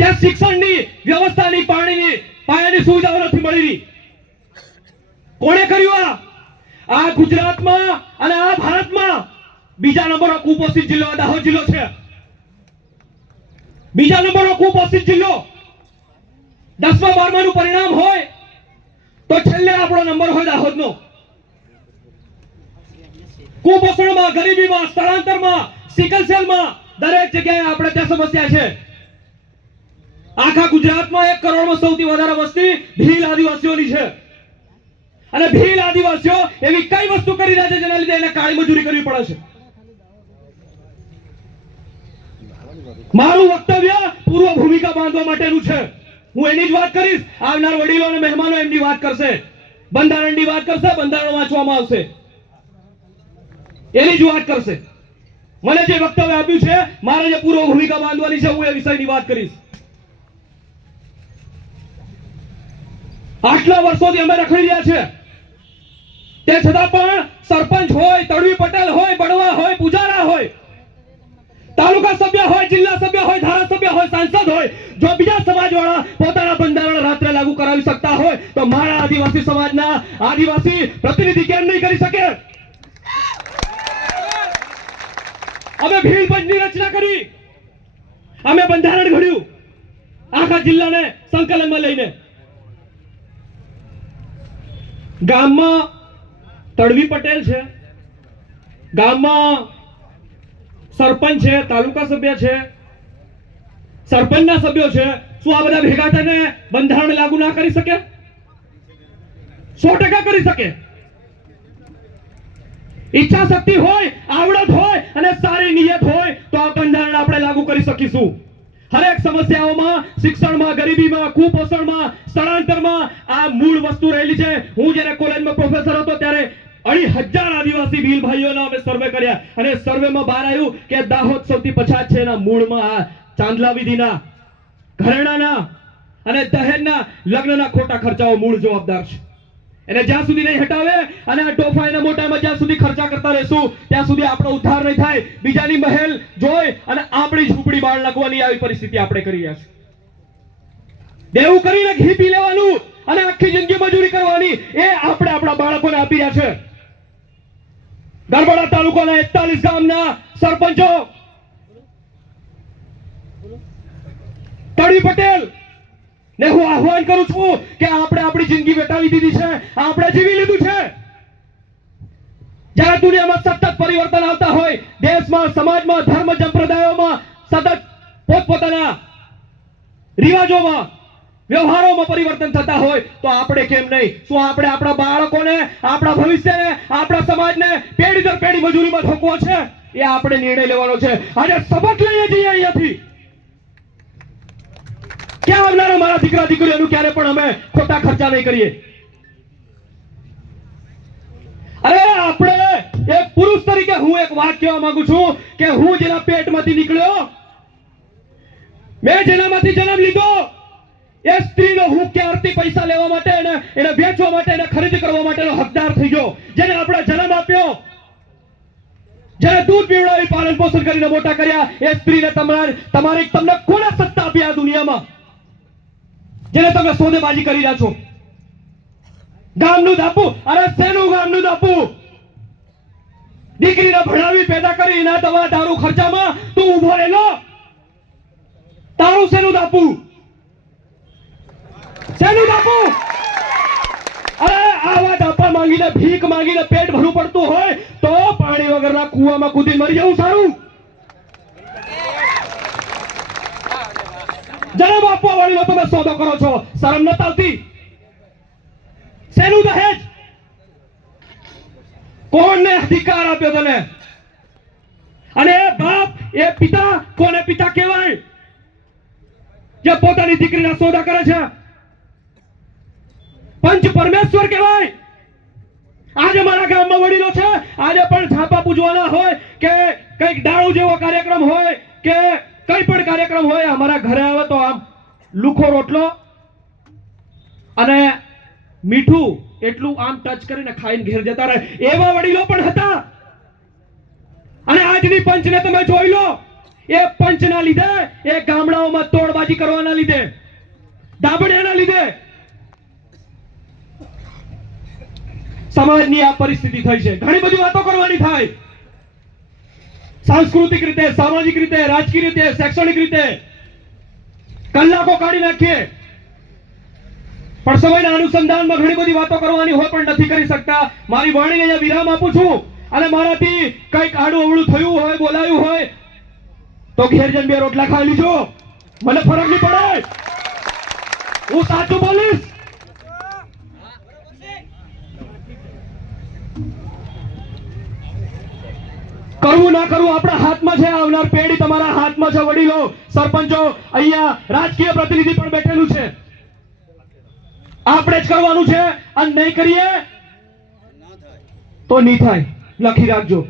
ત્યાં શિક્ષણની વ્યવસ્થાની પાણીની પાયાની સુવિધાઓ નથી મળી રહી. કોણે કર્યું આ ગુજરાતમાં અને આ ભારતમાં બીજા નંબરનો કુપોષિત જિલ્લો દાહોદ જિલ્લો છે. બીજા નંબરનો કુપોષિત જિલ્લો. 10મા 12માનું પરિણામ હોય તો છેલ્લે આપણો નંબર હોય દાહોદનો. કુપોષણમાં, ગરીબીમાં, સ્થળાંતરમાં, સિકલ સેલમાં દરેક જગ્યાએ આપણે ત્યાં સમસ્યા છે. આખા ગુજરાતમાં 1 કરોડમાં સૌથી વધારે વસ્તી ભીલ આદિવાસીઓની છે. અને ભીલ આદિવાસીઓ એવી કઈ વસ્તુ કરી રહ્યા છે જેના લીધે એને કાળી મજૂરી કરવી પડે છે. મારું વક્તવ્ય પૂર્વ ભૂમિકા બાંધવા માટેનું છે. હું એની જ વાત કરીશ. આવનાર વડીલો અને મહેમાનો એમની વાત કરશે, બંધારણની વાત કરશે, બંધારણ વાંચવામાં આવશે, એની જ વાત કરશે. મને જે વક્તવ્ય આપ્યું છે, મારે જે પૂર્વ ભૂમિકા બાંધવાની છે, હું એ વિષયની વાત કરીશ. આટલા વર્ષોથી અમે રખડી રહ્યા છે, તે છતાં પણ સરપંચ હોય, તડવી પટેલ હોય, બળવા હોય, પૂજારા હોય, તાલુકા સભ્ય હોય, જિલ્લા સભ્ય હોય, ધારાસભ્ય હોય, સાંસદ હોય, જો બીજા સમાજવાળા પોતાના બંધારણ રાત્રે લાગુ કરાવી શકતા હોય તો મારા આદિવાસી સમાજના આદિવાસી પ્રતિનિધિ કેમ નહીં કરી શકે? અમે ભીલ પંચની રચના કરી, અમે બંધારણ ઘડ્યું આખા જિલ્લાને સંકલનમાં લઈને. ગામમાં તડવી પટેલ છે, ગામમાં સરપંચ છે, તાલુકા સભ્ય છે, સરપંચના સભ્યો છે. શું આ બધા ભેગા થઈને બંધારણ લાગુ ના કરી શકે? 100% કરી શકે. ઈચ્છા શક્તિ હોય, આવડત હોય અને સારી નિયત હોય તો આ બંધારણ આપણે લાગુ કરી શકીશું. હરેક સમસ્યાઓમાં, શિક્ષણમાં, ગરીબીમાં, કુપોષણમાં, સ્થળાંતરમાં આ મૂળ વસ્તુ રહેલી છે. હું જ્યારે કોલેજમાં પ્રોફેસર હતો ત્યારે 2,500 આદિવાસી ભીલ ભાઈઓના અમે સર્વે કર્યા અને સર્વેમાં બહાર આવ્યું કે દાહોદ સૌથી પછાત છે. એના મૂળમાં આ ચાંદલા વિધિના, ઘરેણાના અને દહેજના લગ્નના ખોટા ખર્ચાઓ મૂળ જવાબદાર છે. એને જ્યાં સુધી નહીં હટાવે અને આ ટોફાઈના મોટામાં જ્યાં સુધી ખર્ચા કરતા રહેશું ત્યાં સુધી આપણો ઉદ્ધાર નહીં થાય. બીજાની મહેલ જોઈ અને આપણી ઝૂંપડી બાળ નાખવાની આવી પરિસ્થિતિ આપણે કરી રહ્યા છીએ. દેવું કરીને ઘી પી લેવાનું અને આખી જિંદગી મજૂરી કરવાની એ આપણે આપણા બાળકોને આપી રહ્યા છે. ગરબડા તાલુકાના 41 ગામના સરપંચો, તડવી પટેલ ને હું આહ્વાન કરું છું કે આપણે આપણી જિંદગી વેટાવી દીધી છે, આપણે જીવી લીધું છે. જ્યારે દુનિયામાં સતત પરિવર્તન આવતા હોય, દેશમાં, સમાજમાં, ધર્મ સંપ્રદાયોમાં સતત પોતપોતાના રિવાજોમાં, વ્યવહારોમાં પરિવર્તન થતા હોય તો આપણે કેમ નહીં? શું આપણે આપણા બાળકોને, આપણા ભવિષ્યને, આપણા સમાજને પેઢી દર પેઢી મજૂરીમાં ઠોકવો છે? એ આપણે નિર્ણય લેવાનો છે. આજે સબક લઈએ જઈએ અહીંયાથી. ક્યાં આવનારા મારા દીકરા દીકરીઓનું ક્યારે પણ અમે ખોટા ખર્ચા નહીં કરીએ. અરે આપણે એક પુરુષ તરીકે હું એક વાત કહેવા માંગુ છું કે હું જેના પેટમાંથી નીકળ્યો, મેં જેનામાંથી જન્મ લીધો, એ સ્ત્રીનો હું ક્યારથી પૈસા લેવા માટે, એને વેચવા માટે, એને ખરીદ કરવા માટેનો હકદાર થઈ ગયો. જેને આપણે જન્મ આપ્યો, જેને દૂધ પીવડાવી, પાલન પોષણ કરીને મોટા કર્યા, એ સ્ત્રીને તમને કોને સત્તા આપી આ દુનિયામાં જેને તમે સોદેબાજી કરી રહ્યા છો? ગામનું દાપુ. અરે શેનું ગામનું દાપુ? દીકરીને ભણાવી, પેદા કરી, ના દવા દારૂ ખર્ચામાં તું ઉભો રહેલો. તારું શેનું દાપુ? શેનું દાપુ? અરે આવા દાપા માંગીને, ભીખ માંગીને પેટ ભરવું પડતું હોય તો પાણી વગરના કુવામાં કૂદી મરી જવું સારું. જન્મ આપવા વાળીનો તમે સોદો કરો છો, શરમ નથી આવતી? શેનું દહેજ? કોણને અધિકાર આપ્યો તને? અને એ બાપ, એ પિતા, કોને પિતા કહેવાય જે પોતાની દીકરીના સોદા કરે છે? પંચ પરમેશ્વર કહેવાય. આજે મારા ગામમાં વડીલો છે, આજે પણ ઝાપા પૂજવાના હોય કે કઈક દારૂ જેવો કાર્યક્રમ હોય કે કઈ પણ કાર્યક્રમ હોય, અમારા ઘરે આવે તો આમ લુખો રોટલો અને મીઠું એટલું આમ ટચ કરીને ખાઈને ઘેર જતા રહે. એવા વડીલો પણ હતા. અને આજની પંચને તમે જોઈ લો, એ પંચના લીધે એ ગામડાઓમાં તોડબાજી દગાબાજી કરવાના લીધે, દાબડિયાના લીધે સમાજની આ પરિસ્થિતિ થઈ છે. ઘણી બધી વાતો કરવાની થાય, સાંસ્કૃતિક રીતે, સામાજિક રીતે, રાજકીય રીતે, શૈક્ષણિક રીતે કલાકો કાઢી નાખીએ, પણ સમયના અનુસંધાનમાં ઘણી બધી વાતો કરવાની હોય પણ નથી કરી શકતા. મારી વાણીને અહીંયા વિરામ આપું છું અને મારાથી કંઈક આડું અવળું થયું હોય, બોલાયું હોય તો ઘેર જઈને 2 રોટલા ખાઈ લીજો, મને ફરક નહીં પડે, હું સાચું બોલીશ. કરવું ના કરવું આપણા હાથમાં છે. આવનાર પેઢી તમારા હાથમાં છે. વડીલો, સરપંચો, અહીંયા રાજકીય પ્રતિનિધિ પણ બેઠેલું છે. આપણે જ કરવાનું છે અને નહીં કરીએ તો નહીં થાય. લખી રાખજો.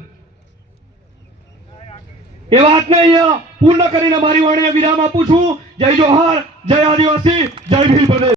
એ વાતને અહીંયા પૂર્ણ કરીને મારી વાણીને વિરામ આપું છું. જય જોહાર, જય આદિવાસી, જય ભીલ પ્રદેશ.